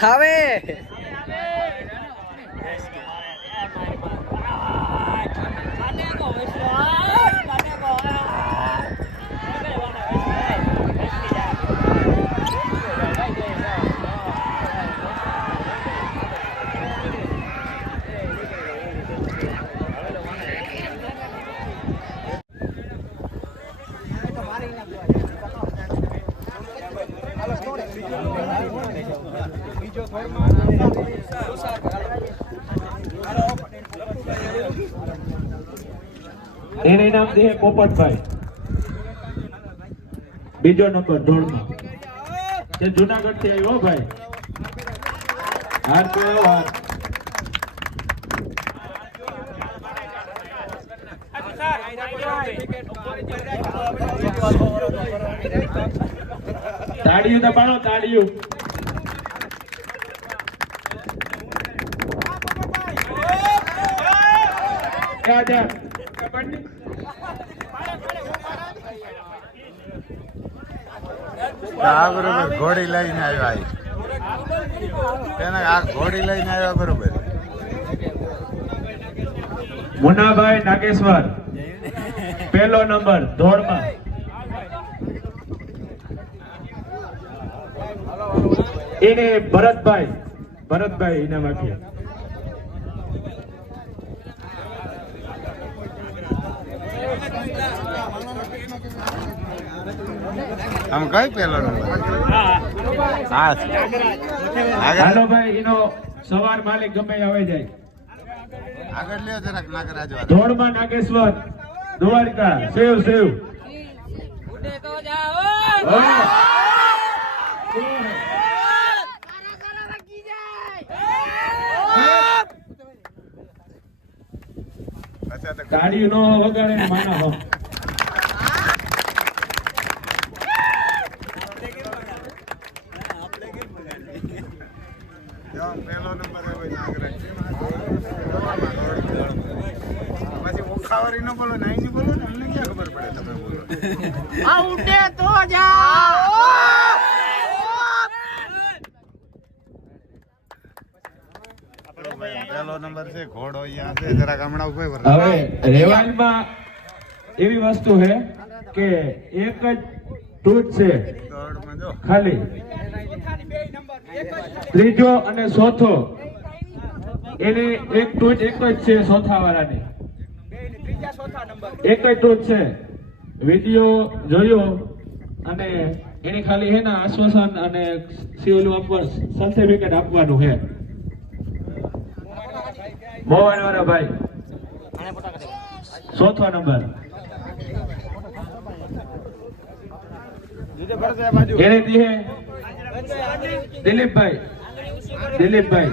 આવે એને નામ દે પોપટભાઈ. બીજો નંબર ઢોળમાં જે જુનાગઢથી આવ્યો ભાઈ. હાર તો હાર. તાળીયું દબાણો તાળીયું. આ બરોબર ઘોડી લઈને આવ્યા તેને આ ઘોડી લઈને આવ્યા બરોબર. મુનાભાઈ નાગેશ્વર. પહેલો નંબર ધોળમાં. એને ભરતભાઈ ભરતભાઈ ઇનામ આપ્યા આમ કઈ પેલો હાલો ભાઈ એનો સવાર માલિક ગમે આવે જાય. આગળ લ્યો જરાક નાગરાજ ધોળમાં નાગેશ્વર દ્વારકા સેવ સેવ. અચ્છા તો ગાડી નો વગાડે ને માના હો. જો પેલો નંબર હે ભાઈ નાગરાજ પછી મુખાવરી નો બોલો નાઈ ની બોલો ને અમને ક્યાં ખબર પડે તમે બોલો પેલો નંબર છે ઘોડો અહીંયા છે જરાક હમણાં ઊભો હવે રેવાલમાં એવી વસ્તુ છે કે એક જ ટૂટ છે. ખાલી. ત્રીજો અને ચોથો. એની એક ટૂચ એક જ છે ચોથા વાળાની એક જ ટૂચ છે. વીડિયો જોયો અને એની ખાલી હે ને આશ્વાસન અને સિવિલ આપવા સર્ટિફિકેટ આપવાનું છે મોહન વાળા ભાઈ. ચોથો નંબર. એને દીહે દિલીપભાઈ દિલીપભાઈ.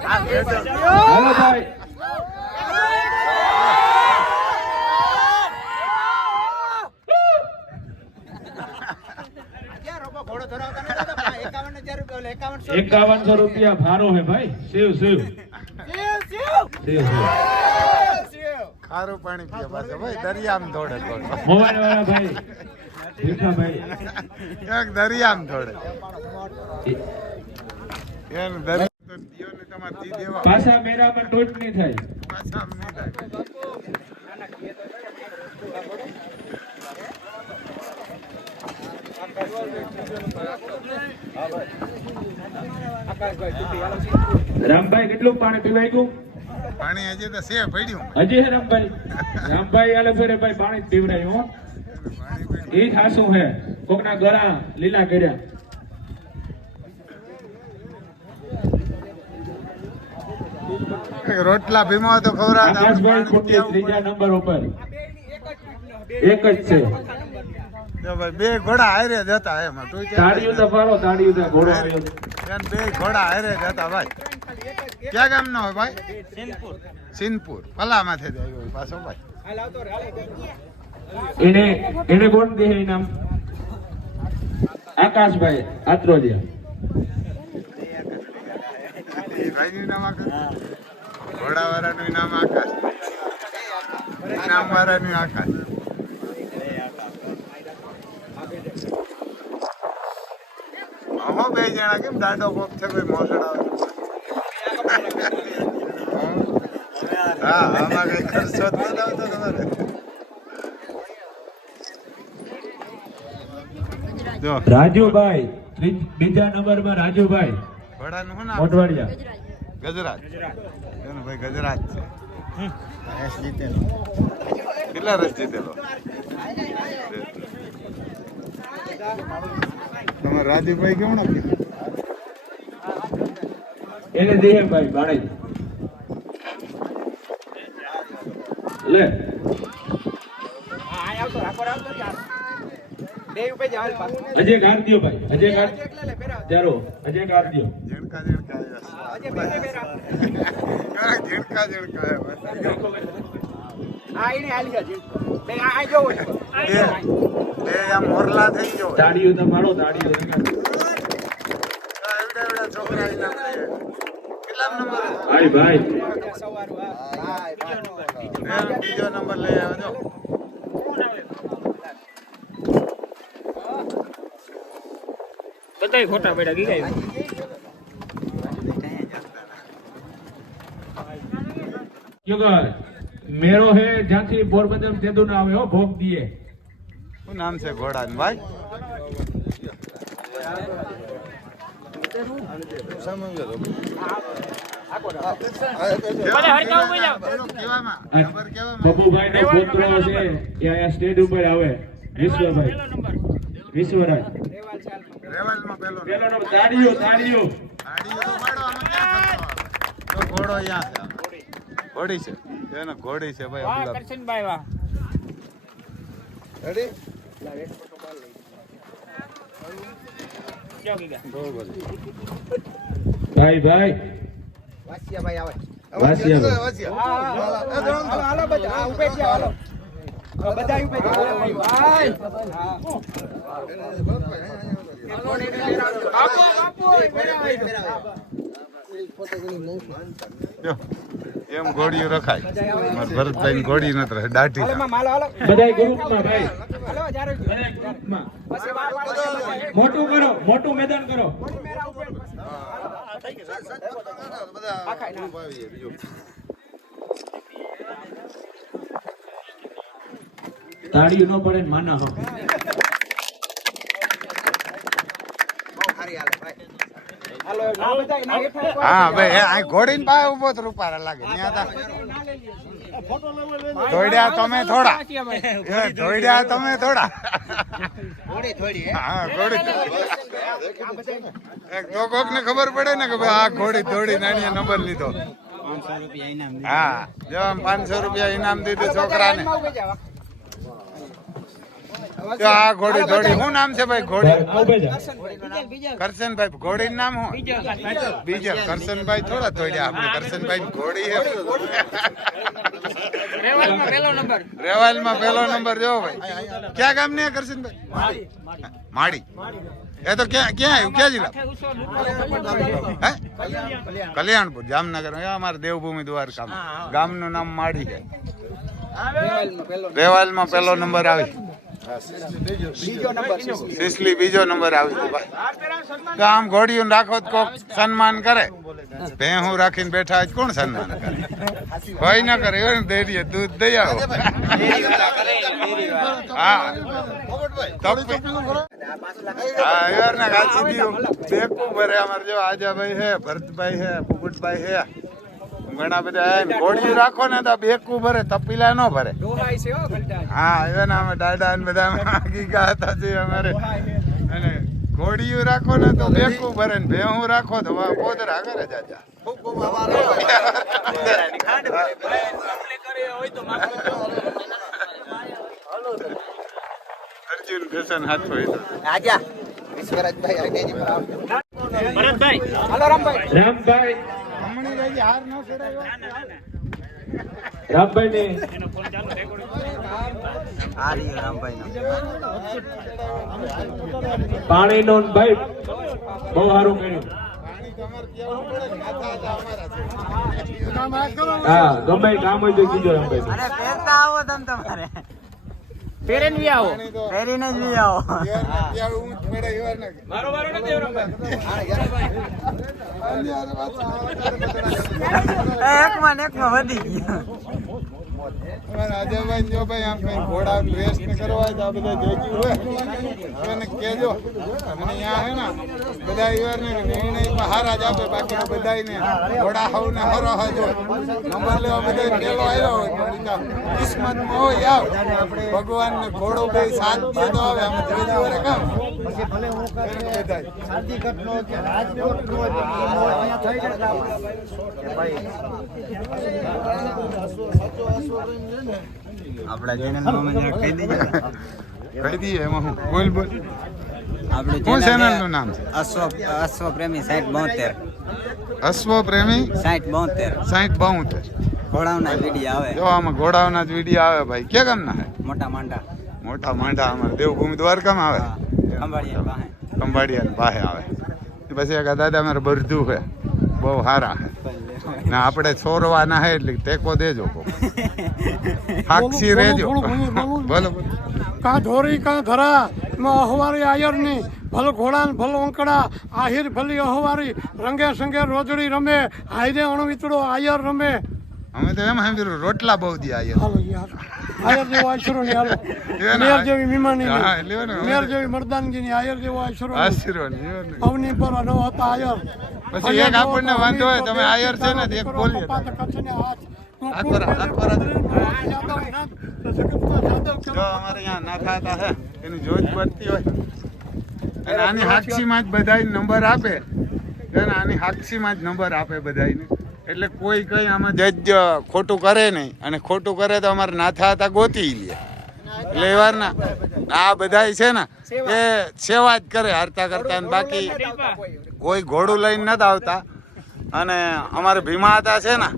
હાલો ભાઈ. એકાવનસો રૂપિયા ભારો હે ભાઈ. શિવ શિવ શિવ શિવ ખારું પાણી પીએ પાછો. ભાઈ દરિયામાં દોડે દોડે મોબાઈલ વાળા ભાઈ. દરિયામાં દોડે. દી દેવા. પાછા મેરામાં ટોચ નહીં થાય. પાછા નહીં થાય. રામભાઈ કેટલું પાણી પીવાય ગયું? પાણી હજી તો સે પડ્યું. હજી હે રામભાઈ? રામભાઈ આલે ફેરે ભાઈ પાણી પીવડાયું હો. એ ખાસું હે. કોકના ગળા લીલા કર્યા. રોટલા ભીમો તો ખવડાવતા આકાશભાઈ ત્રીજા નંબર ઉપર. એક જ છે. બે ઘોડા હારે જતા એમાં. તું તો પાડો તાળીઓ તો ઘોડો એમ બે ઘોડા હારે જતા ભાઈ. ક્યાં ગામ નો હોય ભાઈ? સિનપુર સિનપુર ભલા માથે જાય હોય પાછો ભાઈ. એને એને કોણ દે નામ? આકાશભાઈ આત્રોડિયા ભાઈનું નામ આકાશ? ઘોડાવાળાનું નામ આકાશ. નામ વાળાનું આકાશ. જણા કેમ દાંડો કોક છે કોઈ મોસડ આવે હા આમાં કઈ ખર્ચો જ નથી આવતો તમારે. જો. રાજુભાઈ બીજા નંબરમાં રાજુભાઈ. મોટવાડિયા. ગજરાજ. એનો ભાઈ ગજરાજ છે. કેટલા રસ જીતેલો? તમારે રાજુભાઈ કેવું નાખ્યું એને દઈએ ભાઈ બાળાઈ લે. અજય દ્યો ભાઈ અજય ગાર ચારો અજય બે આમ મોરલા થઈ ગયો દાડીઓ તો મારો તાળીઓ લગાડો. એવડા એવડા છોકરા ઇનામ લઈ આવ્યા. કેટલા નંબર ભાઈ ભાઈ. બીજો નંબર લઈ આવજો બધાય ખોટા બેડા ગઈ ગયા યુગર મેળો હે જ્યાંથી પોરબંદર તેંદુ ના આવે હો ભોગ દીએ. શું નામ છે ઘોડા ને ભાઈ? સમજ નો પુત્ર છે એ અહીંયા સ્ટેજ ઉપર આવે. વિશ્વભાઈ. વિશ્વરાજ. પેલો તાળીઓ તાળીઓ. ઘોડો ઘોડી છે. ભાઈ ઘોડી છે ભાઈ વાહ અબલા. ભાઈ એમ ઘોડીયું રખાય. મારા ભરતભાઈ ઘોડી નથી રહે દાઢી છે. ગ્રુપમાં ભાઈ. મોટું કરો મોટું મેદાન કરો. તાળીઓ ન પડે ને માના હો. હા ભાઈ એ આ ઘોડીને પાસે ઊભો તો રૂપારા લાગે. ત્યાં તા તમે થોડા. એ તમે થોડા. હા? ઘોડી એક તો કોક ને. ખબર પડે ને કે ભાઈ આ ઘોડી દોડી નાની નંબર લીધો. હા જો પાંચસો રૂપિયા ઇનામ દીધું છોકરાને. જો આ ઘોડી ઘોડી શું નામ છે ભાઈ ઘોડી? કરશનભાઈ ઘોડી નામ શું? બીજા કરશનભાઈ થોડા તોડ્યા. આપણે કરશનભાઈ ઘોડી હે. રેવાલમાં પેલો નંબર. રેવાલમાં નંબર જો ભાઈ. ક્યાં ગામ ને કરશનભાઈ? માડી એ તો ક્યાં ક્યાં આવ્યું? ક્યાં જિલ્લા? હે? કલ્યાણપુર જામનગર. અમારે દેવભૂમિ દ્વારકા ગામનું નામ માડી છે રેવાલમાં પહેલો નંબર આવી. સિસલી બીજો નંબર આવી ભાઈ. આમ ઘોડીયું રાખો તો કોક સન્માન કરે. ભેહું રાખીને બેઠા કોણ સન્માન કરે? કોઈ ના કરે એવું દે દૂધ દઈ આવો. હા. હા યાર ના દીધું ભરે અમારે જો આજાભાઈ હે ભરતભાઈ હે પુગટભાઈ હે. ઘણા બધા હે રાખો ને તો બેકુ ભરે તપીલા ન ભરે. હા એના અમે દાદા ને બધા ગીગા હતા જે અમારે. અને ઘોડીયું રાખો ને તો બેકું ભરે ને ભેહું રાખો તો પોતરા કરે જાજા. અર્જુન ફેશન હાથ હોય તો ભરતભાઈ રામભાઈ. રામભાઈ ને પાણી નો ભાઈ બહુ સારું કર્યું. હા ગમે કામ હોય તો કીજો રમભાઈ અરે પહેરતા આવો તમે તમારે પહેરીને બી આવો. પહેરીને જ બી આવો. એકમાં એકમાં વધી ગયું. અમારા અજયભાઈ જો ભાઈ આમ કઈ ઘોડા રેસ ને કરવા આ બધા જોઈતું હોય. એને કેજો અને અહીંયા હે ને બધા ઈવાર ને નિર્ણયમાં હારા જ આપે બાકી બધાયને ઘોડા હાવ ને હરો હાજો. નંબર લેવા બધા પેલો આવ્યો હોય પણ ઈ હોય આવ. ભગવાન ને ઘોડો બે સાથ દે તો આવે આમ ત્રીજી વારે કામ. એને બધાય. આપણા ચેનલમાં મને કહી દીજો કહી દઈએ એમાં હું બોલ બોલ. આપણું channel channel નું નામ છે? અશ્વ અશ્વ પ્રેમી સાઠ બોતેર. અશ્વ પ્રેમી સાઠ બોતેર. સાહીઠ બાઉતેર. ઘોડાઓના વીડિયો આવે. જો આમાં ઘોડાઓના જ વીડિયો આવે ભાઈ. કે ગામના હે? મોટા માંડા. મોટા માંડા અમાર દેવભૂમિ દ્વારકામાં આવે? ખંભાળિયા પાસે. ખંભાળિયા પાસે આવે. પછી એક દાદા અમારે બરધું છે બહુ સારા છે ને આપણે છોરવાના હે એટલે ટેકો દેજો સાક્ષી રહેજો બોલો બોલો કા ધોરી કા ધરા અહવારી આયરની ભલ ઘોડા ને ભલ ઓંકડા આહિર ભલી અહવારી. રંગે સંગે રોજડી રમે હાયરે અણવિતડો આયર રમે. અમે તો એમ સાંભળ્યું રોટલા બહુ દી આયર. આયર જેવો આશરો નહીં હાલો. મેર જેવી મીમાની ને. મેર જેવી મર્દાનગી ની આયર જેવો આશરો આશરો અવની પર અનો હતા આયર. પછી એક આપણને વાંધો હોય તમે આયર છે ને એક બોલીએ જો અમારે અહીંયા નાથા હતા હે એની જોત પડતી હોય. અને આની હાક્ષીમાં જ બધાય નંબર આપે. અને આની હાક્ષીમાં જ નંબર આપે બધાયને. એટલે કોઈ કઈ આમાં જજ ખોટું કરે નહીં. અને ખોટું કરે તો અમારે નાથા હતા ગોતી લે. એટલે વાર ના આ બધાય છે ને એ સેવા જ કરે હારતા કરતા બાકી. કોઈ ઘોડું લઈને નથી આવતા. અને અમારે ભીમા હતા છે ને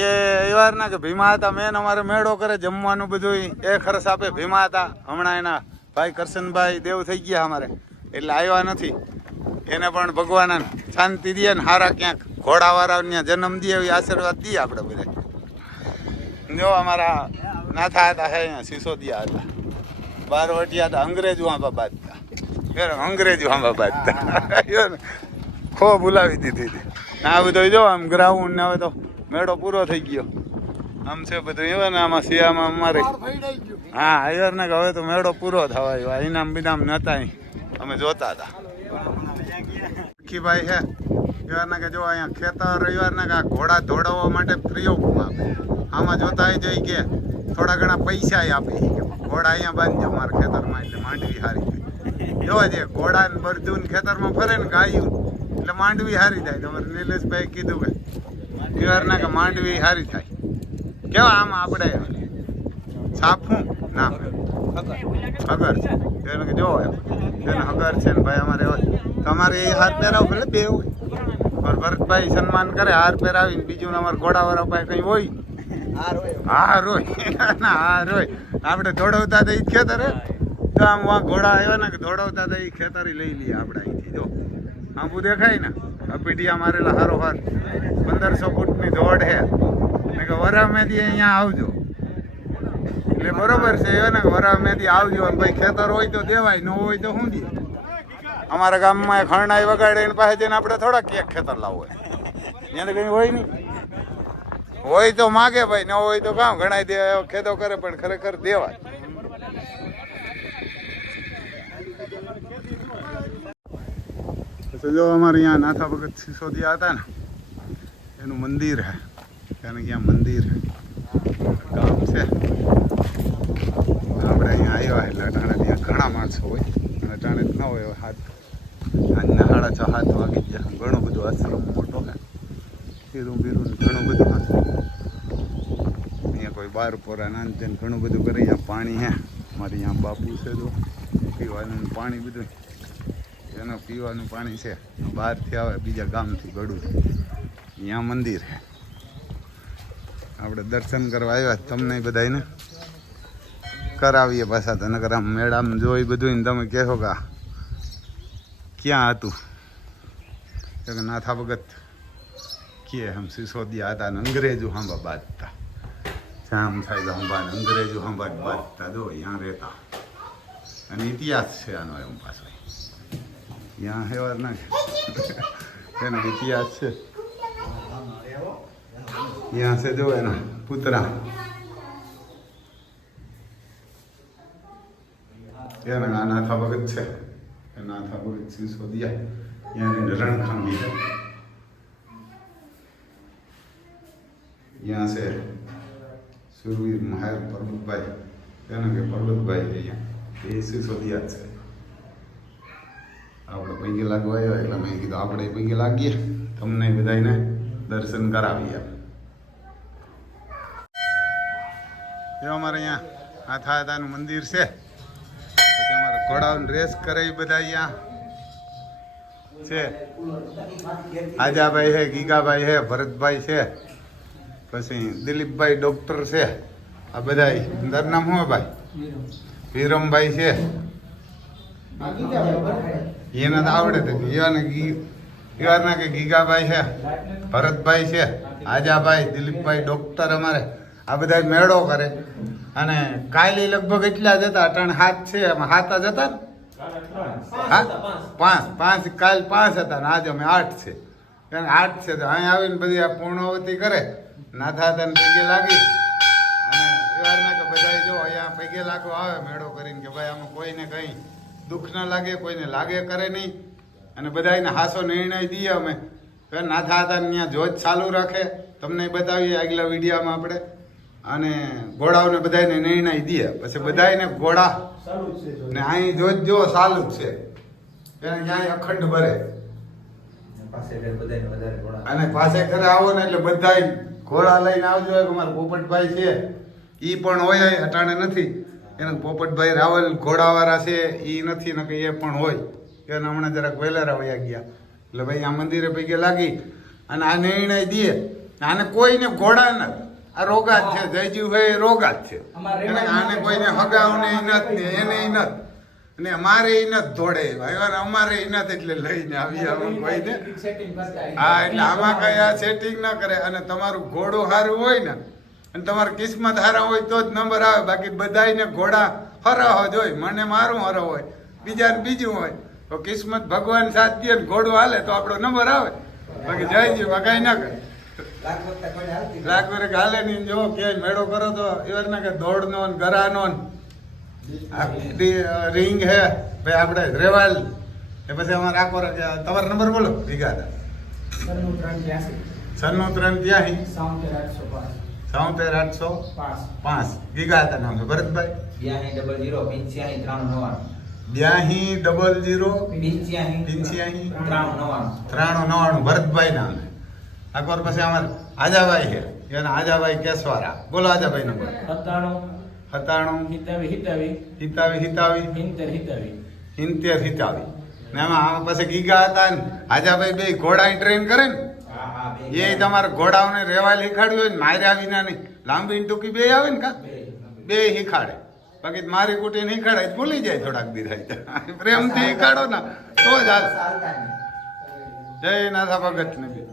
એ એવા ના કે ભીમા હતા મેન અમારે મેળો કરે જમવાનું બધું એ ખર્ચ આપે ભીમા હતા હમણાં એના ભાઈ કરશનભાઈ દેવ થઈ ગયા અમારે. એટલે આવ્યા નથી. એને પણ ભગવાન શાંતિ દે ને હારા ક્યાંક ઘોડાવાળા જન્મ દે એવી આશીર્વાદ દઈએ આપણે બધા જો અમારા નાથા હતા હે અહીંયા સિસોદિયા હતા. બારવટિયા હતા અંગ્રેજો આંબા બાંધતા. ફેર અંગ્રેજો આંબા ને, ખો બોલાવી દીધી હતી. આ બધો જો આમ ગ્રાઉન્ડ ને હવે તો મેળો પૂરો થઈ ગયો. આમ છે બધું એવું ને આમાં શિયામાં અમારે. હા હૈયર ને કે હવે તો મેળો પૂરો થવા આવ્યો. ઇનામ બિનામ નતા. અમે જોતા હતા. ભાઈ હે રવિવારના કે જો અહીંયા ખેતર રવિવારના કે ઘોડા દોડાવવા માટે પ્રયોગ આપે આમાં જોતા આવી જઈ કે થોડા ઘણા પૈસા આપે. ઘોડા અહીંયા બાંધજો મારા ખેતરમાં એટલે માંડવી હારી. જોવા જે ઘોડા ને બરધું ખેતરમાં ફરે ને ગાયું. એટલે માંડવી હારી થાય. તમારે નિલેશભાઈ કીધું કે દિવારના કે માંડવી હારી થાય. કેવા આમ આપણે સાફું ના. હગર છે. એને કે જો એને હગર છે ને ભાઈ અમારે હોય તમારે એ હાર પહેરાવું ભલે બે હોય પણ ભરતભાઈ સન્માન કરે હાર પહેરાવીને બીજું અમારે ઘોડાવાળા પાસે કંઈ હોય. હા હોય ના હાર હોય. આપણે દોડવતા તો ઈ જ ખેતર તો આમ ઘોડા આવ્યા ને કે દોડવતા તો ઈ ખેતર લઈ લઈએ આપણે અહીંથી જો. આંબુ દેખાય ને, આ પીઢિયા મારેલા હારો હાર પંદરસો ફૂટની દોડ હે મેં કે વરા મેદી અહીંયા આવજો. એટલે બરોબર છે એ ને વરા મેદી આવજો. અને ભાઈ ખેતર હોય તો દેવાય, ન હોય તો શું દે? અમારા ગામમાં ખરણાઈ વગાડે, એની પાસે જઈને આપણે થોડા કેક ખેતર લાવવું એને કંઈ હોય નહીં. હોય તો માગે ભાઈ, ન હોય તો કામ? ઘણા દે, ખેતો કરે, પણ ખરેખર દેવાય. તો જો અમારે અહીંયા નાથા ભગત સિસોદિયા હતા ને, એનું મંદિર હે. કારણ કે ત્યાં મંદિર હે. ગામ છે. આપણે અહીંયા આવ્યા એટલે અટાણે ત્યાં ઘણા માણસો હોય. અને અટાણે ન હોય હાથ. આજના સાડા છ હાથ વાગી ગયા. ઘણું બધું આશ્રમ મોટો હે. પીરું બીરું ઘણું બધું અહીંયા કોઈ બાર પોરા નાન ઘણું બધું કરે. અહીંયા પાણી હે. મારે અહીંયા બાપુ છે તો પીવાનું પાણી બધું. એનું પીવાનું પાણી છે. બહારથી આવે, બીજા ગામથી ગળું અહીંયા મંદિર છે. આપણે દર્શન કરવા આવ્યા તમને બધાને કરાવીએ પાછા તને કર આમ મેળામાં જોઈ બધું તમે કહેશો કે ક્યાં હતું? નાથા ભગત કે હમ સિસોદિયા હતા ને અંગ્રેજો સાંભા બાંધતા. જામ થાય હાંભા ને અંગ્રેજો હાંભા બાંધતા. જો અહીંયા રહેતા. અને ઇતિહાસ છે આનો એમ પાછો. ત્યાં હેવારના એનો ઇતિહાસ છે ત્યાં છે જો એના પુતરા એના નાથા ભગત છે નાથા ભગત સિંહ સોદિયા ત્યાં રણખામી છે ત્યાં છે સુરવીર મહાર પરબતભાઈ તેના કે પરબતભાઈ અહીંયા એ સિંહ સોદિયા છે આપણે પૈકી લાગવા આવ્યા એટલે મેં કીધું આપણે પૈકી લાગીએ. તમને બધાને દર્શન કરાવીએ એ અમારે અહીંયા આથા આથાનું મંદિર છે. પછી અમારે ઘોડાઓને રેસ કરે બધા અહીંયા. છે. આજાભાઈ છે, ગીગાભાઈ છે, ભરતભાઈ છે. પછી દિલીપભાઈ ડૉક્ટર છે. આ બધા અંદર નામ હું ભાઈ? વિરમભાઈ છે. એને તો આવડે તો એવાને એવાના કે ગીગાભાઈ છે, ભરતભાઈ છે, આજાભાઈ, દિલીપભાઈ, ડોક્ટર અમારે. આ બધા મેળો કરે. અને કાલે લગભગ એટલા જ હતા અટાણે હાથ છે એમાં હતા ને? હા પાંચ પાંચ, કાલ પાંચ હતા ને આજે અમે આઠ છે. કારણ આઠ છે તો અહીં આવીને બધી આ પૂર્ણવતી કરે. નાથા હતા પૈકે લાગી. અને એવારના કે બધા જો અહીંયા પૈકે લાગવા આવે, મેળો કરીને કે ભાઈ આમાં કોઈને કંઈ દુઃખ ન લાગે કોઈને લાગે કરે નહીં. અને બધાને હાસો નિર્ણય દઈએ અમે. કે નાથા હતા ત્યાં જોજ ચાલુ રાખે. તમને બતાવીએ આગલા વિડીયામાં આપણે. અને ઘોડાઓને બધાને નિર્ણય દઈએ. પછી બધાને ઘોડા. ને અહીં જોજ જો ચાલુ જ છે. એને ક્યાંય અખંડ ભરે. અને પાસે ઘરે આવો ને એટલે બધાય ઘોડા લઈને આવજો. કે અમારા પોપટભાઈ છે. એ પણ હોય અટાણે નથી. એને પોપટભાઈ રાવલ ઘોડાવાળા છે એ નથી ને કંઈ એ પણ હોય. એને હમણાં જરાક વહેલારા વયા ગયા. એટલે ભાઈ આ મંદિરે પૈકી લાગી અને આ નિર્ણય દે. આને કોઈને ઘોડા ન આ રોગા જ છે જયજીવ ભાઈ રોગા જ છે. અને આને કોઈને હગાવને નથી ને એને નથી. અને અમારે એ નથી ભાઈ અને અમારે એ નથી એટલે લઈને આવી અમે કોઈને હા એટલે આમાં કઈ આ સેટિંગ ના કરે. અને તમારું ઘોડું સારું હોય ને અને તમારે કિસ્મત હારા હોય તો જ નંબર આવે. બાકી બધાયને ઘોડા હરાવો જોઈ મને મારું હરો હોય. બીજાને બીજું હોય. તો કિસ્મત ભગવાન સાથ દે ને ઘોડું હાલે તો આપણો નંબર આવે. બાકી જયજી કઈ ના કરે. લાખ વર્ષ હાલે નહીં જો ક્યાંય મેળો કરો તો એવા ના કે દોડનો ને ગરાનો ને રિંગ હે. ભાઈ આપણે રેવાલ. એ પછી અમારે આખો તમારો નંબર બોલો. ભીગા છન્નું ત્રણ ત્યાંસી સાઉતેર આઠસો પાંચ. ગીગા હતા નામ છે. ભરતભાઈ? બ્યાસી ડબલ જીરો પિંચ્યાસી ત્રાણું નવ્વાણું. બ્યાસી ડબલ જીરો પિંચ્યાસી પંચ્યાસી ત્રાણું નવ્વાણું. ત્રાણું નવાણું ભરતભાઈ નામ અકબર પછી અમારે આજાભાઈ છે. એના આજાભાઈ કેસવારા બોલો આજાભાઈ નંબર. સત્તાણું. સત્તાણું. હિતાવી હિતાવી. હિતાવી હિતાવી. હિંતેર હિતાવી. હિંતેર હિતાવી. ને એમાં આમાં પછી ગીગા હતા ને. આજાભાઈ બે ઘોડાની ટ્રેન કરે ને. એ તમારે ઘોડાઓને રેવા શીખાડ્યું હોય ને માર્યા વિના નહીં. લાંબી ટૂંકી બે આવે ને કા? બે શીખાડે. બાકી મારી કુટી શીખાડે ભૂલી જાય થોડાક દી થાય પ્રેમથી શીખાડો ને તો જ હાલ. જય નાથા ભગત ને. બી